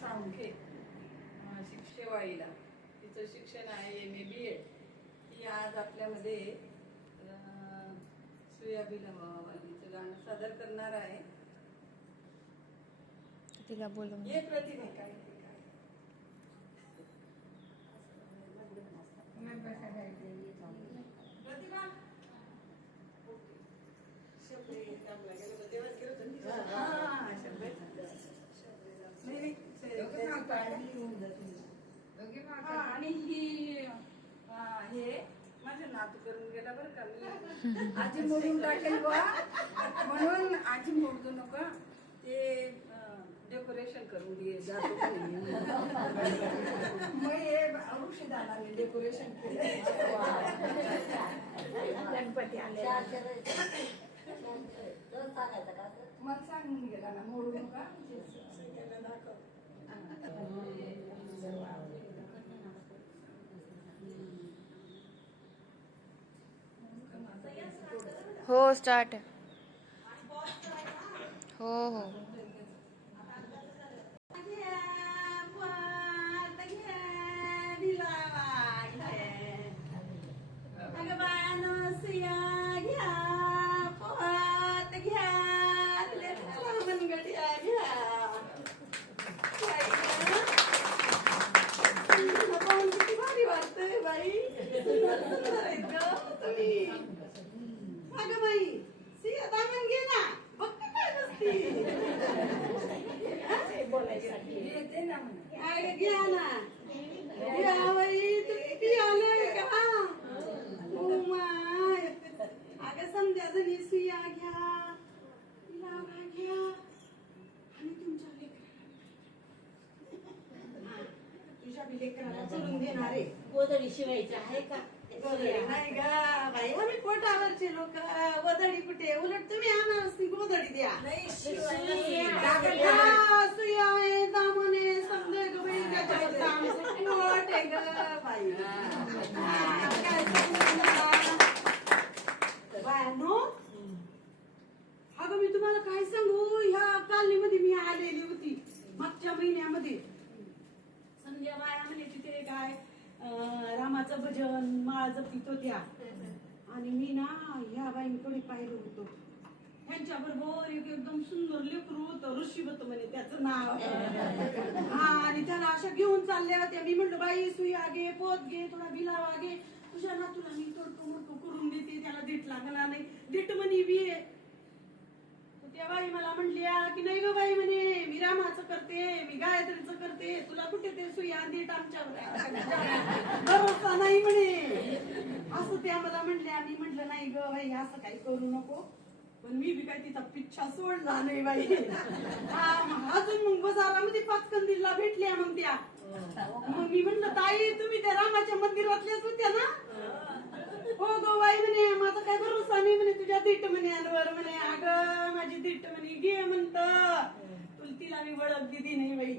साळुंखे शिक्षेवाळीला, तिचं शिक्षण आहे MA BEd. ती आज आपल्यामध्ये सुयाबीचं गाणं सादर करणार आहे. तिला बोलून ये प्रतिभा. प्रतिभा आणि ही हे माझे नातू करून गेला बरं का. मी आजी मोडून टाकेल बा म्हणून आजी मोडतो नका, ते डेकोरेशन करून दे जातो. मग हे औषधाने डेकोरेशन केलं. गणपती आले. मला सांगून गेला ना मोडू नका. हो स्टार्ट. हो हो. गोधडी शिवायची आहे का? नाही गा बाई, आम्ही पोटावरचे लोक. गोधडी कुठे? उलट तुम्ही आम्हाला गोधडी द्या. सुया आहे, दामने समजे ग बाई, त्याच्यावर दाम पोट आहे ग बाई. काय बायानो, अगं मी तुम्हाला काय सांगू, ह्या कालनीमध्ये मी आलेली होती मागच्या महिन्यामध्ये. संध्या बाया म्हणजे तिथे काय रामाचं भजन माळ जपीत होत्या. आणि मी ना ह्या बाईंकडे पाहिलं होतं. त्यांच्या बरोबर एक एकदम सुंदर लेकरू होतं, ऋषी होतं म्हणे त्याचं नाव. आणि त्याला अशा घेऊन चालल्या होत्या. मी म्हटलं बाई सुया घे, पोत घे, थोडा बिलावा घे, तुझ्या नातूला मी तोडकं मोडकं करून देते, त्याला दीट लागणार नाही. दीट म्हणे बी. त्या बाई मला म्हणल्या की नाही ग बाई म्हणे, मी रामाचं करते, मी गायत्रीचं करते, तुला कुठे ते सुया दीट आमच्यावर भरोसा नाही म्हणे. असं त्या मला म्हणल्या. मी म्हटलं नाही ग बाई असं काही करू नको. पण मी बी काय तिचा पिच्छा सोडला नाही बाई. अजून मग बाजारामध्ये पाचकंदीला भेटल्या मग त्या. मग मी म्हणलं ताई तुम्ही त्या रामाच्या मंदिरातल्याच होत्या ना? हो गो बाई म्हणे, माझा काय भरोसा नाही म्हणे तुझ्या दीट म्हणे आल्यावर म्हणे. अगं माझी दीट म्हणे घे म्हणत, तुला तिला मी ओळख दिली नाही बाई.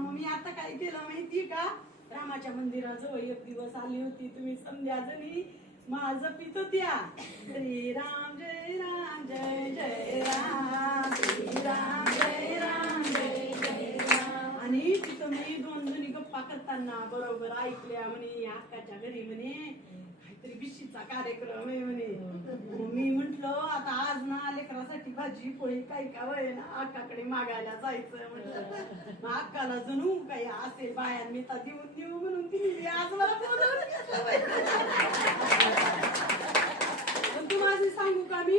मग मी आता काय केलं माहितीये का, रामाच्या मंदिराजवळ एक दिवस आली होती. तुम्ही समजा जणी माझं पित होत्या. श्रीराम जय राम जय जय राम, श्रीराम जय राम जय जय राम. आणि तिथं मी दोन जणी गप्पा करताना बरोबर ऐकल्या म्हणे, अक्काच्या घरी म्हणे काहीतरी बिशीचा कार्यक्रम आहे म्हणे. मी म्हंटल आता आज ना लेकरासाठी भाजी पोळी काही का वय ना अक्काकडे मागायला जायचं म्हटलं. अक्काला जणू काही असेल बायांनी तर देऊन देऊ म्हणून तिने आज मला बोलवलं. तू माझी सांगू का मी,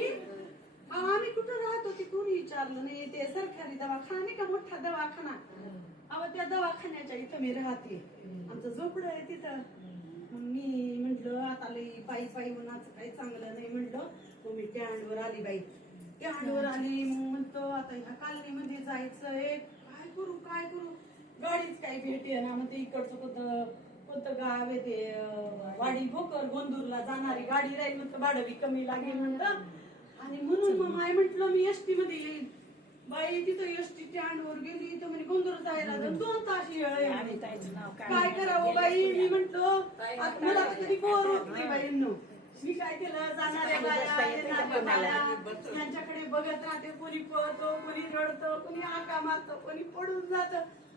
आम्ही कुठं राहतो ते कोणी विचारलं नाही. ते सरकारी दवाखाना नाही का, मोठा दवाखाना, अहो त्या दवाखान्याच्या इथं मी राहते. आमचं झोपडं आहे तिथं. मी म्हंटल आता लई पायी पायी उन्हाचं काही चांगलं नाही म्हंटल. मग मी स्टँडवर आली बाई, स्टँडवर आली. मग म्हणतो आता ह्या कालनीमध्ये जायचंय, काय करू काय करू, गाडीच काही भेटे ना. मग ते इकडचं कोणतं गाव आहे ते वाडी भोकर गोंदूरला जाणारी गाडी राहील म्हटलं, भाडं बी कमी लागेल म्हणलं. आणि म्हणून मग माय म्हंटल मी एसटी मध्ये येईल. बाई तिथं एसटी स्टँडवर गेली तर म्हणे गोंदूर जायला 2 तास येळ. काय करावं बाई, मी म्हंटलो मला कधी बोर होत नाही बाईंनो. मी काय केलं, जाणाऱ्या बाया त्यांच्याकडे बघत राहते. कोणी पळतो, कोणी रडतो, कोणी आका मारतो, कोणी पडून जात.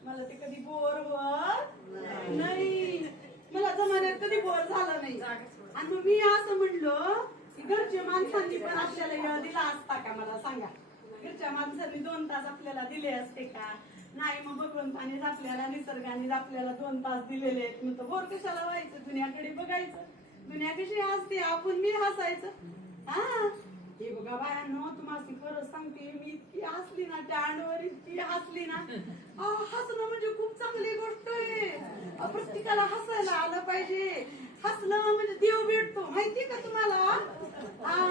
मला ते कधी बोर होत नाही. मला जमान्यात कधी बोर झालं नाही. आणि मग मी असं म्हणलं की घरच्या माणसांनी पण आपल्याला वेळ दिला असता का, मला सांगा. घरच्या माणसांनी 2 तास आपल्याला दिले असते का? नाही. मग भगवंतानेच आपल्याला, निसर्गानेच आपल्याला 2 तास दिलेले आहेत. मग बोर कशाला व्हायचं, दुनियाकडे बघायचं. दुनिया कशी हसते, आपण मी हसायचं. हा हे बघा बायांनो, तुम्हाला खरं सांगते, मी इतकी हसली ना, त्या अंडवर इतकी हसली ना. हसणं म्हणजे खूप चांगली गोष्ट आहे. प्रत्येकाला हसायला आलं पाहिजे. हसलं म्हणजे देव भेटतो, माहिती का तुम्हाला?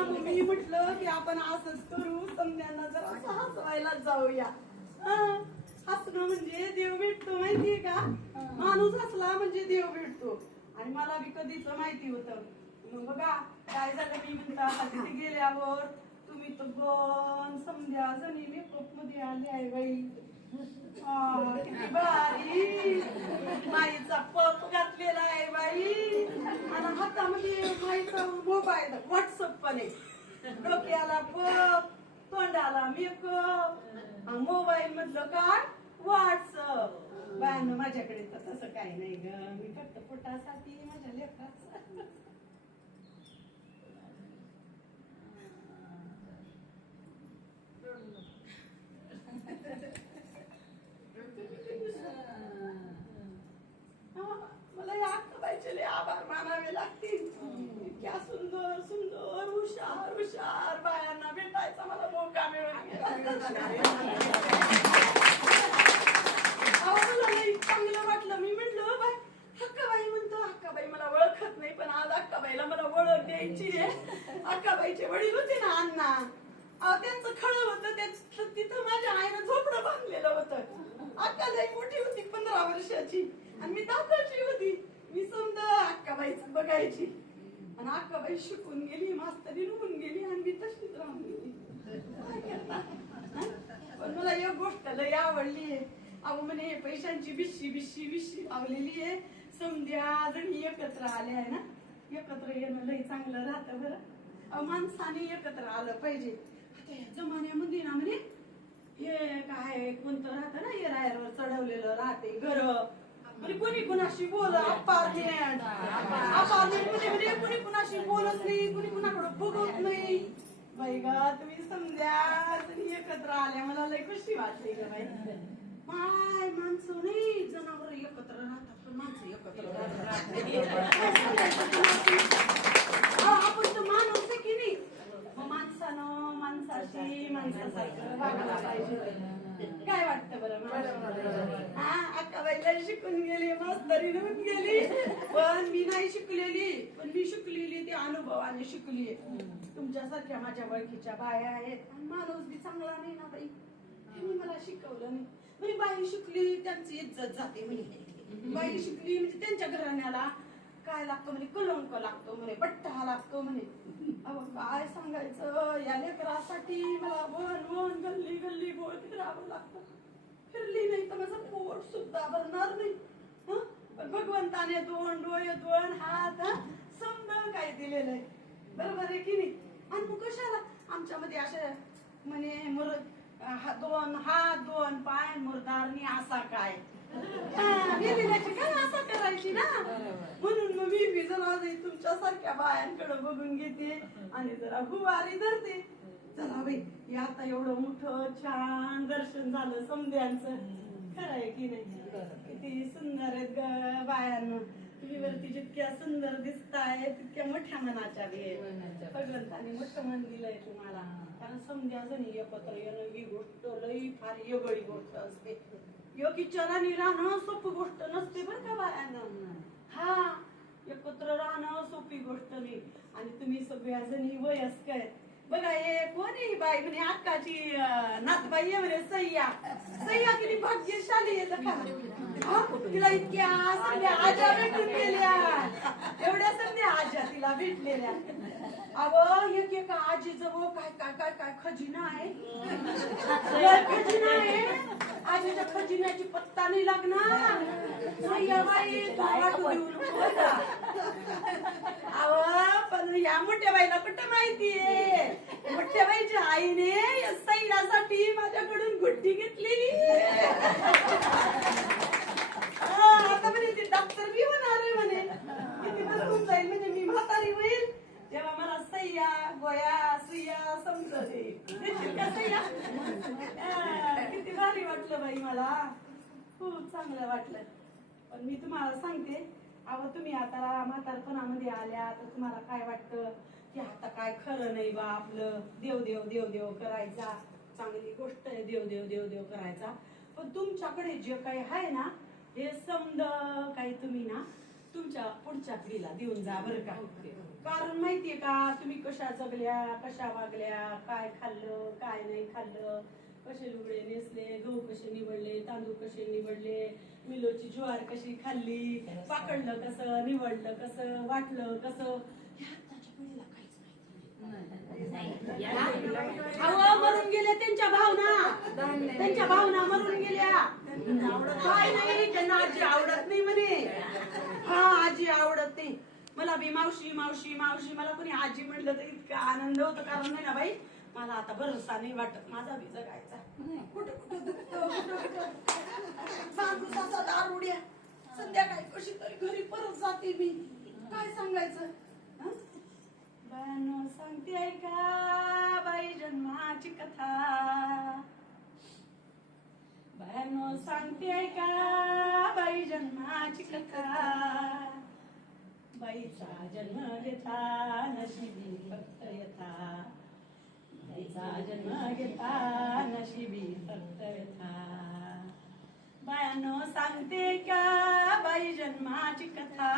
मग मी म्हटलं की आपण असंच करू, समजांना जर असं हसवायला जाऊया. हसणं म्हणजे देव भेटतो, माहितीये का? माणूस हसला म्हणजे देव भेटतो. आणि मला बी कधीच माहिती होतं. मग बघा काय झालं, मी म्हणता तिथे गेल्यावर तुम्ही तर गण समजा जणी मेकअप मध्ये आले आहे बाई. किती भारी माईचा पप घातलेला आहे बाई. आणि हातामध्ये माईचा मोबाईल, व्हॉट्सअप पण आहे. डोक्याला पप, तोंडाला मेकअप, मोबाईल मधलं काय व्हॉट्सअप. बायांना माझ्याकडे तर तसं काही नाही ग, मी फक्त पोटासाठी माझ्या लेकराचं. मला या अक्काबाईचे लय आभार मानावे लागतील. इतक्या सुंदर सुंदर हुशार हुशार बायांना भेटायचा मला मौका मिळून गेला. मला लई चांगलं वाटलं. मी म्हटलं बाय हक्काबाई म्हणतो, हक्काबाई मला ओळखत नाही, पण आज हक्काबाईला मला ओळख द्यायची आहे. हक्काबाईचे वडील होते ना अण्णा, त्यांचं खळं होतं, तिथं माझ्या आईनं झोपडं बांधलेलं होतं. अक्का लई मोठी होती, 15 वर्षाची, आणि मी 10 वर्षाची होती. मी समजा अक्काबाईच बघायची. आणि अक्काबाई शिकून गेली, मास्तरीण होऊन गेली, आणि मी तशीच राहून गेली. पण मला एक गोष्ट लई आवडली आहे. अहो म्हणे पैशांची बिशी बिशी बिशी लावलेली आहे. समध्या जणी एकत्र आल्या आहे ना, एकत्र येणं लई चांगलं राहतं बरं. माणसाने एकत्र आलं पाहिजे. आता या जमान्यामध्ये ना म्हणे हे काय कोणतं राहतं ना, हे रायरवर चढवलेलं राहते घर. म्हणजे कोणी कुणाशी बोल, अपार्टमेंट मध्ये म्हणजे कोणी कुणाशी बोलत नाही, कोणी कुणाकडे बघत नाही. बाई ग तुम्ही समजा तुम्ही एकत्र आल्या, मला लय खुशी वाटली ग बाई. माय माणसं नाही, जनावर एकत्र राहतात, पण माणसं एकत्र आपण तर माणूस आहे की नाही. माणसानं माणसाशी माणसासारखं वागायला पाहिजे. काय वाटतं बरं? अक्काबाईला शिकून गेली, मास्तरीण होऊन गेली, पण मी नाही शिकलेली. पण मी शिकलेली ती अनुभवाने शिकली. तुमच्यासारख्या माझ्या ओळखीच्या बाया आहेत. माणूस बी चांगला नाही ना बाई, हे मला शिकवलं नाही. म्हणजे बाई शिकली त्यांची इज्जत जाते म्हणे. बाई शिकली म्हणजे त्यांच्या घराण्याला काय लागतो म्हणे, कलंक लागतो म्हणे, पट्टा लागतो म्हणे. अहो काय सांगायचं, या लेकरासाठी मला वन गल्ली गल्ली गोळ फिरावं लागतं. फिरली नाही तर माझं पोट सुद्धा भरणार नाही. पण भगवंताने 2 डोळे 2 हात समजा काय दिलेलं आहे, बरोबर आहे की नाही. आणि मग कशाला आमच्यामध्ये अशा म्हणे 2 हात 2 पाय मुरदारनी असा काय काय असं करायची ना. म्हणून मग मी जरा तुमच्यासारख्या बायांकडे बघून घेते आणि जरा गुवारी धरते. चला बाई आता एवढं मोठं छान दर्शन झालं समध्यांचं, खरं आहे की नाही. किती सुंदर आहेत ग बायांना. तुम्ही वरती जितक्या सुंदर दिसताय तितक्या मोठ्या मनाच्या बी. भगवंताने मोठं मन दिलंय तुम्हाला. कारण समजा जणी एकत्र येणं ही गोष्ट लई फार वेगळी गोष्ट असते. योगीचरांनी राहणं सोपी गोष्ट नसते बरं का बायांना. हा एकत्र राहणं सोपी गोष्ट नाही. आणि तुम्ही सगळ्या जणी वयस्कर आहेत बघा. हे कोणी बाई म्हणे अक्काची नातबाई आहे म्हणे सय्या. सय्या किती भाग्यशाली आहे. तिला इतक्या सगळ्या आज्या भेटून गेल्या, एवढ्या सगळ्या आज्या तिला भेटलेल्या. अव एक आजी जवळ काय काय काय काय खजिना आहे, खजिना आहे. आजीच्या खजिन्याची पत्ता नाही लागणार. अव पण या मोठ्या बाईला कुठं माहितीये, मोठ्या बाईच्या आईने सैरासाठी माझ्याकडून गुड्डी घेतलेली. कसं या? किती भारी वाटलं बाई मला, खूप चांगलं वाटलं. पण मी तुम्हाला सांगते, अहो तुम्ही आता म्हातारपणामध्ये आल्या तर तुम्हाला काय वाटतं की आता काय खरं नाही बा आपलं, देव देव देव देव करायचा, चांगली गोष्ट आहे देव देव देव देव करायचा. पण तुमच्याकडे जे काही आहे ना, हे समज काही तुम्ही ना तुमच्या पुढच्या पिढीला देऊन जा बरं का. कारण माहितीये का, तुम्ही कशा जगल्या, कशा वागल्या, काय खाल्लं काय नाही खाल्लं, कसे लुगडे नेसले, गहू कसे निवडले, तांदूळ कसे निवडले, मिलोची ज्वार कशी खाल्ली, पाकडलं कसं, निवडलं कसं, वाटलं कसं, हे आत्ताच्या पिढीला काहीच माहिती नाही. अहो मरून गेले त्यांच्या भावना, त्यांच्या भावना मरून गेल्या. काय नाही त्यांना आजी आवडत नाही म्हणे. हा आजी आवडत नाही. मला बी मावशी मावशी मावशी, मला कोणी आजी म्हटलं तर इतका आनंद होतो. कारण नाही ना बाई, मला आता भरोसा नाही वाटत माझा बी जगायचा. कुठं कुठं दुखतं, कुठं कुठं माणूस असा दारुड्या. संध्याकाळी कशी तरी घरी परत जाते मी, काय सांगायचं. हं? बानो सांगते का बाई जन्माची कथा, बानो सांगते का बाई जन्माची कथा, बाईचा जन्म घेता नशिबी फक्त यथा, बाईचा जन्म घेता नशिबी फक्त यथा. बायानो सांगते का बाई जन्माची कथा,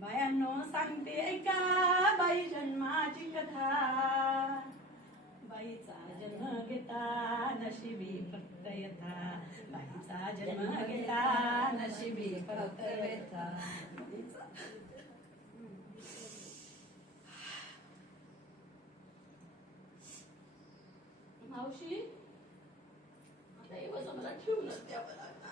बायानो सांगते का बाई जन्माची कथा, बाईचा जन्म घेता नशिबी फक्त यथा, बाईचा जन्म घेता नशिबी फक्त यथा. मावशी आता हे वजन मला ठेवूनच द्या बरं.